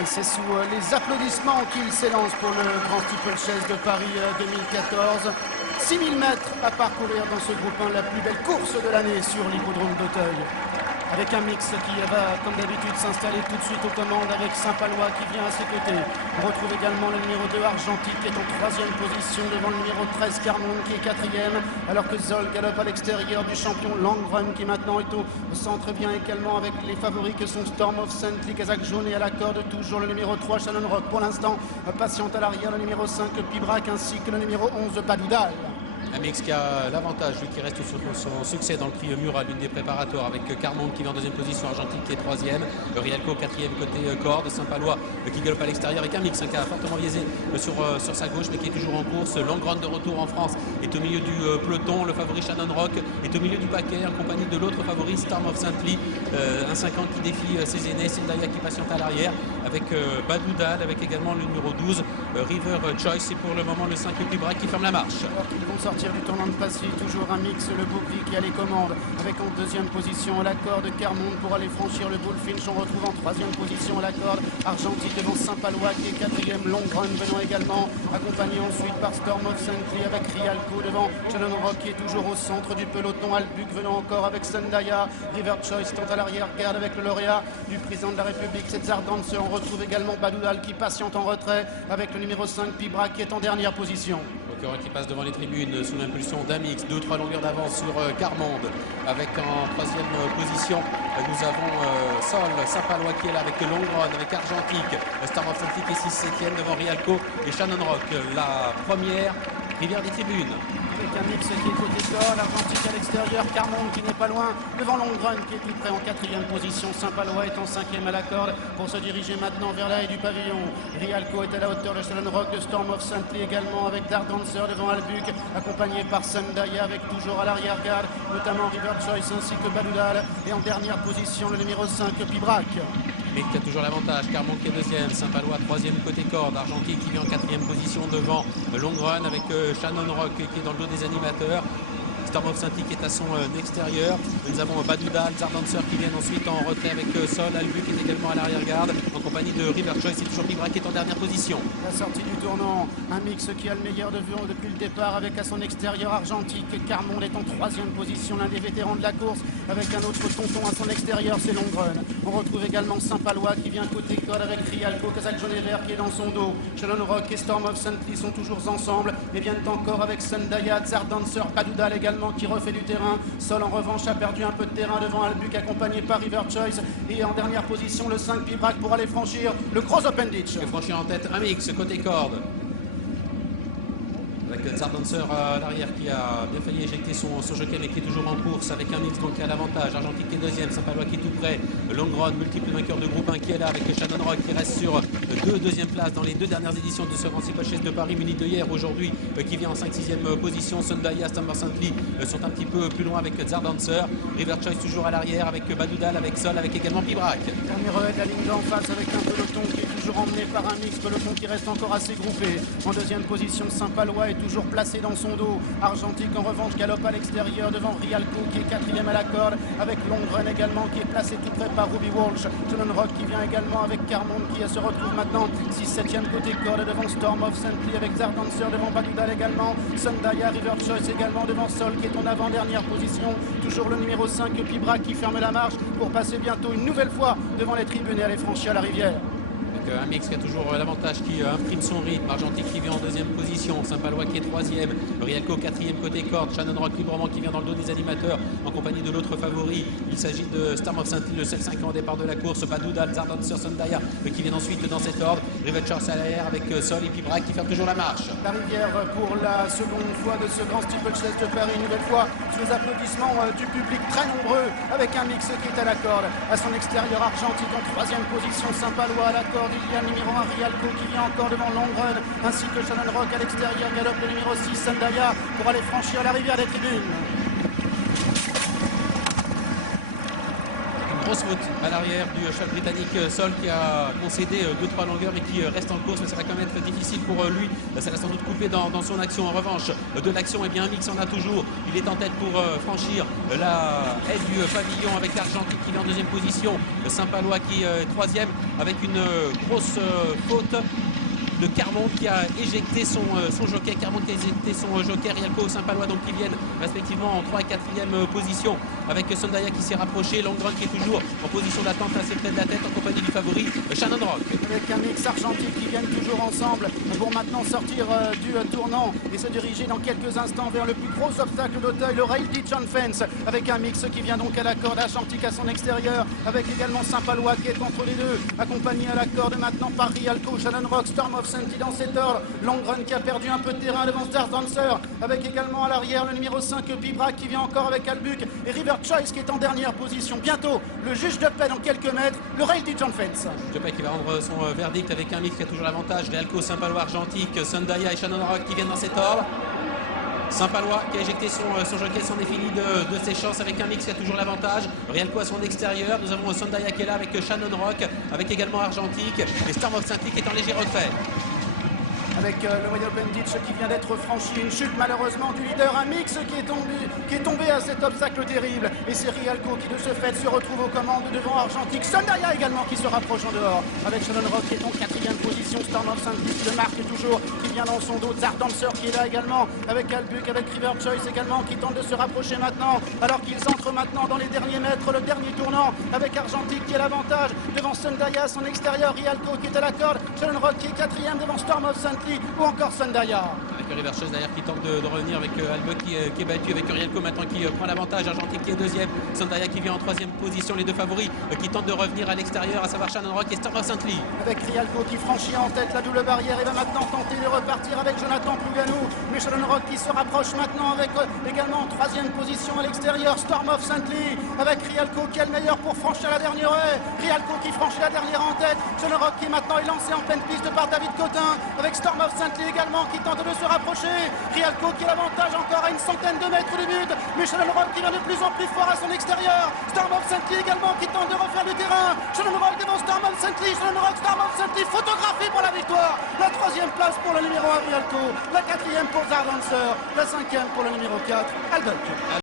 Et c'est sous les applaudissements qu'il s'élance pour le Grand Steeplechase de Paris 2014. 6000 mètres à parcourir dans ce groupe 1, la plus belle course de l'année sur l'hippodrome d'Auteuil. Avec un mix qui va, comme d'habitude, s'installer tout de suite aux commandes avec Saint-Palois qui vient à ses côtés. On retrouve également le numéro 2, Argentique, qui est en 3e position devant le numéro 13, Carmonde, qui est 4e, alors que Zol galope à l'extérieur du champion Langrun, qui maintenant est au centre, vient également avec les favoris que sont Storm of Saint-Lee, Kazakh Jaune, et à la corde toujours le numéro 3, Shannon Rock. Pour l'instant, patiente à l'arrière, le numéro 5, Pibrac, ainsi que le numéro 11, Badoudal. Un mix qui a l'avantage, lui qui reste sur son succès dans le prix Murat, l'une des préparatoires, avec Carmonde qui vient en 2e position, Argentique qui est 3e, Rialco 4e côté corde, Saint-Palois qui galope à l'extérieur, avec un mix qui a fortement biaisé sur sa gauche mais qui est toujours en course. Langrun de retour en France est au milieu du peloton, le favori Shannon Rock est au milieu du paquet en compagnie de l'autre favori Storm of Saint-Lee, un 50 qui défie ses aînés, Sendaya qui patiente à l'arrière avec Badoudal, avec également le numéro 12 River Choice, et pour le moment le 5 Pibrac qui ferme la marche. Alors qu'ils vont sortir du tournant de Passy, toujours un mix, le Beaugris qui a les commandes, avec en 2e position à la corde Carmonde pour aller franchir le Bullfinch. On retrouve en 3e position à la corde Argentique devant Saint-Palois qui est 4e, Longrun venant également, accompagné ensuite par Storm of Saint-Lee avec Rialco devant Shannon Rock qui est toujours au centre du peloton, Albuc venant encore avec Sendaya, River Choice tant à l'arrière-garde avec le lauréat du président de la République, c'est Zardancer. On retrouve également Badoudal qui patiente en retrait avec le numéro 5 Pibrac qui est en dernière position. Qui passe devant les tribunes sous l'impulsion d'un mix, 2-3 longueurs d'avance sur Carmonde, avec en 3e position nous avons Sol, Saint-Palois qui est là avec Longrun, avec Argentique, Star of Saint-Lee qui est 6e devant Rialco et Shannon Rock, la première rivière des tribunes. Avec un mix qui est côté corde, Argentique à l'extérieur, Carmonde qui n'est pas loin, devant Longrun qui est tout près en 4e position, Saint-Palois est en 5e à la corde pour se diriger maintenant vers la haie du pavillon. Rialco est à la hauteur de Shannon Rock, de Storm of Saint-Lee également avec Dardancer devant Albuc, accompagné par Sendaya avec toujours à l'arrière-garde, notamment River Choice ainsi que Badoudal, et en dernière position le numéro 5 Pibrac. Mais qui a toujours l'avantage, Carmonde qui est 2e, Saint-Palois 3e côté corde, Argentique qui vient en 4e position devant Longrun avec Shannon Rock qui est dans le dos des animateurs. Storm of Saint-Lee qui est à son extérieur. Nous avons Badoudal, Zardancer qui viennent ensuite en retrait avec Sol, Albuc qui est également à l'arrière-garde en compagnie de River Choice et toujours Pibrac qui est en dernière position. La sortie du tournant, un mix qui a le meilleur de vue depuis le départ avec à son extérieur Argentique. Carmonde est en 3e position, l'un des vétérans de la course, avec un autre tonton à son extérieur, c'est Longrun. On retrouve également Saint-Palois qui vient côté code avec Rialco, Kazakh Jaune et Vert qui est dans son dos. Shannon Rock et Storm of Saint-Lee sont toujours ensemble et viennent encore avec Sendaya, Zardancer, Badoudal également qui refait du terrain. Sol en revanche a perdu un peu de terrain devant Albuc accompagné par River Choice, et en dernière position le 5 Pibrac pour aller franchir le Gros Open Ditch. Et franchir en tête un mix côté corde avec Zardancer à l'arrière qui a bien failli éjecter son jockey mais qui est toujours en course avec un mix donc qui a l'avantage. Argentique qui est 2e, Saint-Palois qui est tout près, Longrun, multiple vainqueur de groupe 1 qui est là avec Shannon Rock qui reste sur 2e places dans les 2 dernières éditions de ce Grand Steeplechase de Paris, muni de hier aujourd'hui qui vient en 5-6e position. Sendaya, Storm of Saint-Lee sont un petit peu plus loin avec Zardancer, River Choice toujours à l'arrière avec Badoudal, avec Sol, avec également Pibrac. Dernier relais de la ligne d'en face avec un peloton qui est toujours emmené par un mix, peloton qui reste encore assez groupé. En 2e position, Saint-Palois est toujours placé dans son dos. Argentique en revanche galope à l'extérieur devant Rialco qui est 4e à la corde, avec Longrun également qui est placé tout près par Ruby Walsh. Shannon Rock qui vient également avec Carmonde qui se retrouve maintenant 6-7e côté corde devant Storm of Saint-Lee, avec Zardancer devant Badoudal également, Sendaya, River Choice également devant Sol qui est en avant-dernière position. Toujours le numéro 5 Pibrac qui ferme la marche pour passer bientôt une nouvelle fois devant les tribunes et aller franchir la rivière. Un mix qui a toujours l'avantage, qui imprime son rythme. Argentique qui vient en 2e position, Saint-Palois qui est 3e, Rialco 4e côté corde, Shannon Rock librement qui vient dans le dos des animateurs en compagnie de l'autre favori. Il s'agit de Storm of Saint-Lee, le seul 5 ans au départ de la course, Badoudal, Zardancer, Sendaya qui viennent ensuite dans cet ordre, River Choice à l'arrière avec Sol et Pibrac qui ferment toujours la marche. La rivière pour la seconde fois de ce Grand Steeplechase de Paris, une nouvelle fois sous les applaudissements du public très nombreux, avec un mix qui est à la corde. À son extérieur, Argentique en 3e position, Saint-Palois à la corde, il y a le numéro 1 Rialco qui vient encore devant Longrun, ainsi que Shannon Rock à l'extérieur, galope le numéro 6 Sendaya pour aller franchir la rivière des tribunes. Grosse faute à l'arrière du cheval britannique Sol qui a concédé 2-3 longueurs mais qui reste en course, mais ça va quand même être difficile pour lui. Ça va sans doute couper dans son action. En revanche, de l'action, et bien un mix en a toujours. Il est en tête pour franchir la aile du pavillon avec Argentique qui est en deuxième position. Saint-Palois qui est troisième avec une grosse faute de Carmont qui a éjecté son jockey. Carmont qui a éjecté son jockey. Rialco, Saint-Palois donc qui viennent respectivement en 3 et 4e position avec Sundaya qui s'est rapproché. Longrun qui est toujours en position d'attente assez près de la tête en compagnie du favori Shannon Rock. Avec un mix argentique qui viennent toujours ensemble pour maintenant sortir du tournant et se diriger dans quelques instants vers le plus gros obstacle d'Auteuil, le Rail John Fence, avec un mix qui vient donc à la corde, Argentique à son extérieur, avec également Saint-Palois qui est entre les deux, accompagné à la corde maintenant par Rialco, Shannon Rock, Storm of Senti dans cet ordre. Longrun qui a perdu un peu de terrain devant Star Dancer, avec également à l'arrière le numéro 5 Pibrac qui vient encore avec Albuc et River Choice qui est en dernière position. Bientôt le juge de paix dans quelques mètres, le Rail John Fence. De paix qui va rendre son verdict avec un mix qui a toujours l'avantage. Rialco, Saint-Palois, Argentique, Sundaya et Shannon Rock qui viennent dans cet ordre. Saint-Palois qui a éjecté son jockey, s'en est fini de ses chances avec un mix qui a toujours l'avantage. Rialco à son extérieur. Nous avons Sundaya qui est là avec Shannon Rock, avec également Argentique et Storm of Saint-Ly qui est en léger retrait. Avec le Royal Banditch qui vient d'être franchi, une chute malheureusement du leader, un mix qui est tombé à cet obstacle terrible. Et c'est Rialco qui de ce fait se retrouve aux commandes devant Argentique. Sundaya également qui se rapproche en dehors, avec Shannon Rock qui est en 4e position. Storm of Saint-Ly qui le marque toujours, qui vient dans son dos. Tsar Dancer qui est là également, avec Albuc, avec River Choice également qui tente de se rapprocher maintenant, alors qu'ils entrent maintenant dans les derniers mètres, le dernier tournant, avec Argentique qui a l'avantage devant Sundaya à son extérieur, Rialco qui est à la corde, Shannon Rock qui est 4e devant Storm of Saint-Ly ou encore Sundaya. Avec River Choice derrière qui tente de revenir, avec Albuc qui est battu, avec Rialco maintenant qui prend l'avantage, Argentique qui est 2e, Sundaya qui vient en 3e position, les deux favoris qui tentent de revenir à l'extérieur, à savoir Shannon Rock et Storm of Saint-Ly. Avec Rialco qui franchit en tête la double barrière et va maintenant tenter de repartir avec Jonathan Plouganou, mais Shannon Rock qui se rapproche maintenant avec également en 3e position à l'extérieur, Storm of Saint-Ly, avec Rialco qui est le meilleur pour franchir la dernière haie. Rialco qui franchit la dernière en tête, Shannon Rock qui maintenant est lancé en pleine piste par David Cotin, avec Storm of Saint-Ly également qui tente de se rapprocher. Rialco qui a l'avantage encore à une centaine de mètres du but, mais Shannon Rock qui vient de plus en plus fort à son extérieur. Storm of Saint-Ly également qui tente de refaire du terrain. Shannon Rock devant Storm of Saint-Ly, Shannon Rock, Storm of Saint-Ly, photographie pour la victoire. La 3e place pour le numéro 1 Rialco, la 4e pour Tsar Dancer, la 5e pour le numéro 4 Albuc.